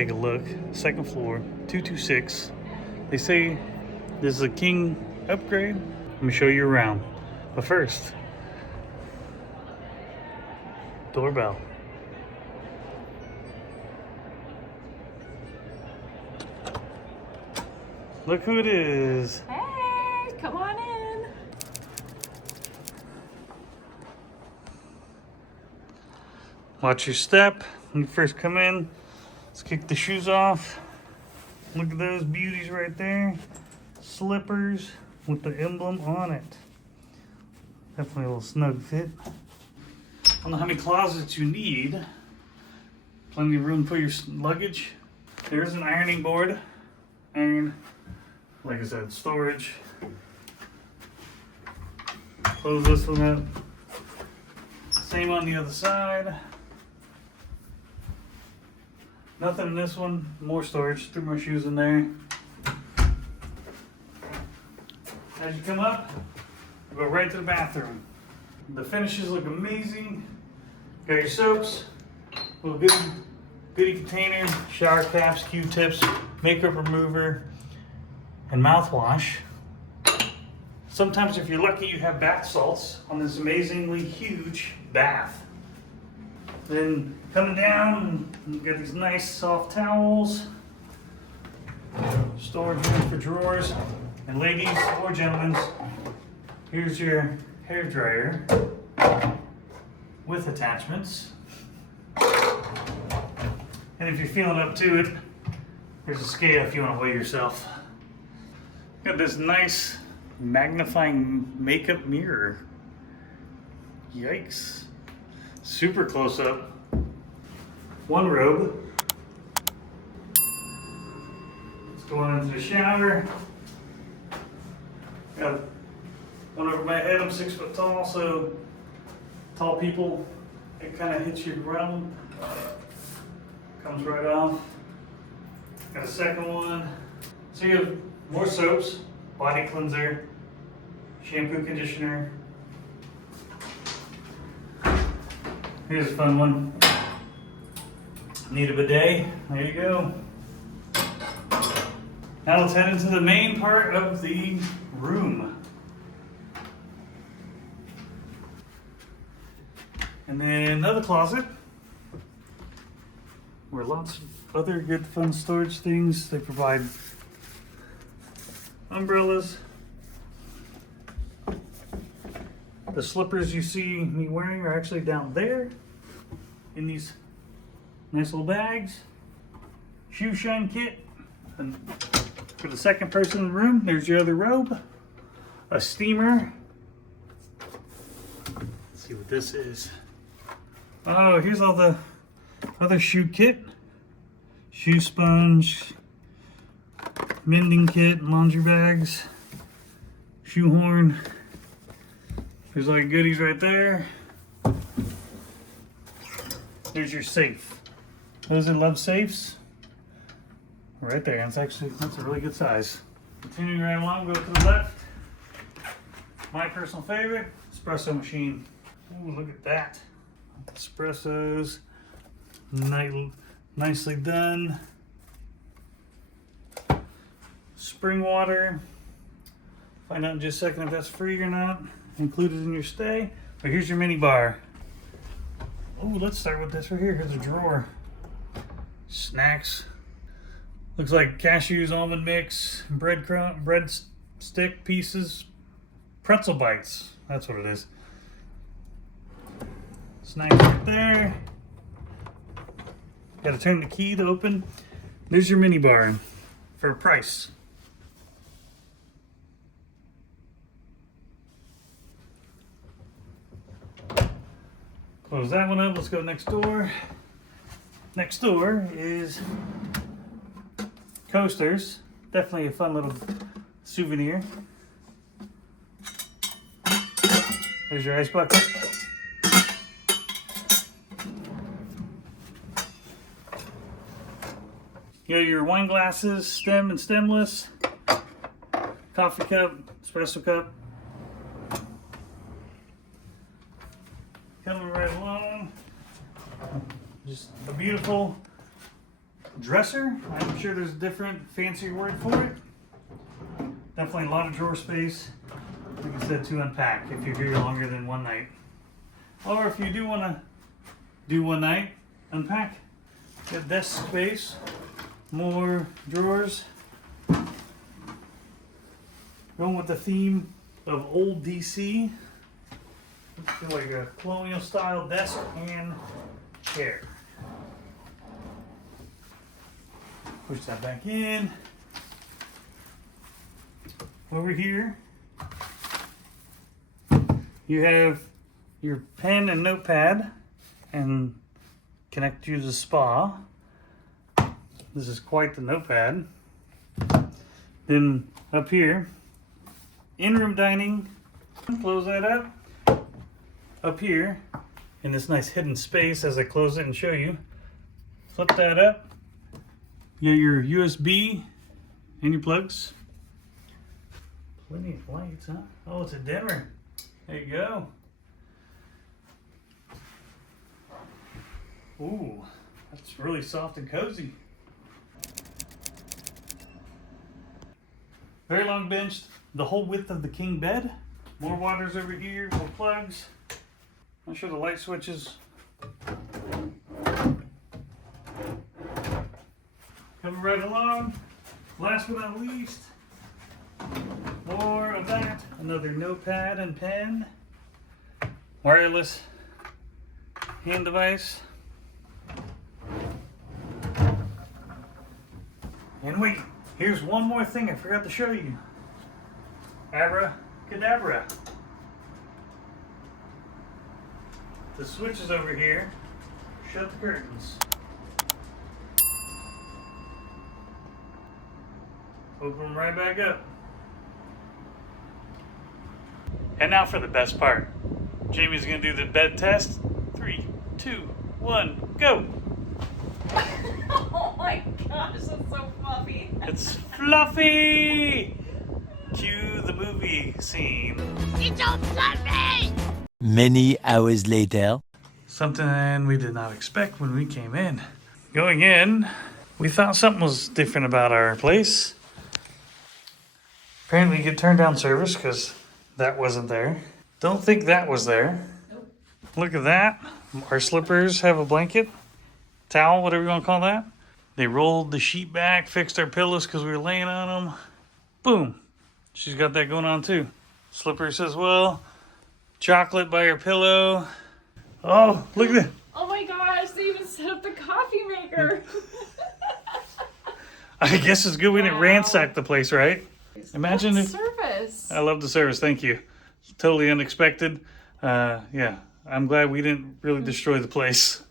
take a look. Second floor, 226. They say this is a king upgrade. Let me show you around. But first, doorbell. Look who it is. Hey, come on in. Watch your step when you first come in. Let's kick the shoes off. Look at those beauties right there. Slippers with the emblem on it. Definitely a little snug fit. I don't know how many closets you need. Plenty of room for your luggage. There's an ironing board. Iron, like I said, storage. Close this one up. Same on the other side. Nothing in this one. More storage. Threw my shoes in there. As you come up, you go right to the bathroom. The finishes look amazing. Got your soaps, little goodie container, shower caps, Q-tips, makeup remover, and mouthwash. Sometimes, if you're lucky, you have bath salts on this amazingly huge bath. Then coming down, you got these nice soft towels, storage room for drawers, and ladies or gentlemen, here's your hair dryer with attachments. And if you're feeling up to it, there's a scale if you want to weigh yourself. Got this nice magnifying makeup mirror. Yikes. Super close up. One robe. Let's go on into the shower. Got one over my head. I'm 6 foot tall, so tall people, it kind of hits your ground. Comes right off. Got a second one. So you have more soaps, body cleanser, shampoo, conditioner. Here's a fun one. Need a bidet? There you go. Now let's head into the main part of the room. And then another closet where lots of other good fun storage things. They provide umbrellas. The slippers you see me wearing are actually down there in these nice little bags. Shoe shine kit. And for the second person in the room, there's your other robe. A steamer. Let's see what this is. Oh, here's all the other shoe kit. Shoe sponge, mending kit, laundry bags, shoe horn. There's all your goodies right there. Here's your safe. Those that love safes, right there. That's a really good size. Continuing right along, go to the left. My personal favorite, espresso machine. Ooh, look at that. Espressos, nicely done. Spring water. Find out in just a second if that's free or not. Included in your stay. But here's your mini bar. Oh, let's start with this right here. Here's a drawer. Snacks. Looks like cashews, almond mix, bread stick pieces, pretzel bites. That's what it is. Snacks right there. Got to turn the key to open. There's your mini bar for a price. Close that one up. Let's go next door. Next door is coasters. Definitely a fun little souvenir. There's your ice bucket. You got your wine glasses, stem and stemless, coffee cup, espresso cup. Coming right along, just a beautiful dresser. I'm sure there's a different, fancier word for it. Definitely a lot of drawer space, like I said, to unpack if you're here longer than one night. Or if you do want to do one night, unpack. Got desk space, more drawers. Going with the theme of old DC. I feel like a colonial style desk and chair. Push that back in. Over here, you have your pen and notepad and connect you to the spa. This is quite the notepad. Then up here, in-room dining. Close that up. Up here, in this nice hidden space as I close it and show you, flip that up. You got your USB and your plugs. Plenty of lights, huh? Oh, it's a dimmer. There you go. Ooh, that's really soft and cozy. Very long bench, the whole width of the king bed. More waters over here, more plugs. I'll show the light switches. Coming right along. Last but not least, more of that. Another notepad and pen. Wireless hand device. And wait, here's one more thing I forgot to show you. Abracadabra. The switch is over here. Shut the curtains. Open them right back up. And now for the best part. Jamie's gonna do the bed test. 3, 2, 1, go! Oh my gosh, that's so fluffy. It's fluffy! Cue the movie scene. It's all fluffy! Many hours later. Something we did not expect when we came in. Going in, we thought something was different about our place. Apparently you get turned down service because that wasn't there. Don't think that was there. Nope. Look at that. Our slippers have a blanket, towel, whatever you want to call that. They rolled the sheet back, fixed our pillows because we were laying on them. Boom. She's got that going on too. Slippers as well. Chocolate by her pillow. Oh, look at that. Oh my gosh, they even set up the coffee maker. I guess it's good we didn't Wow. ransack the place, right? Imagine What if... service. I love the service, thank you. Totally unexpected. Yeah, I'm glad we didn't really destroy the place.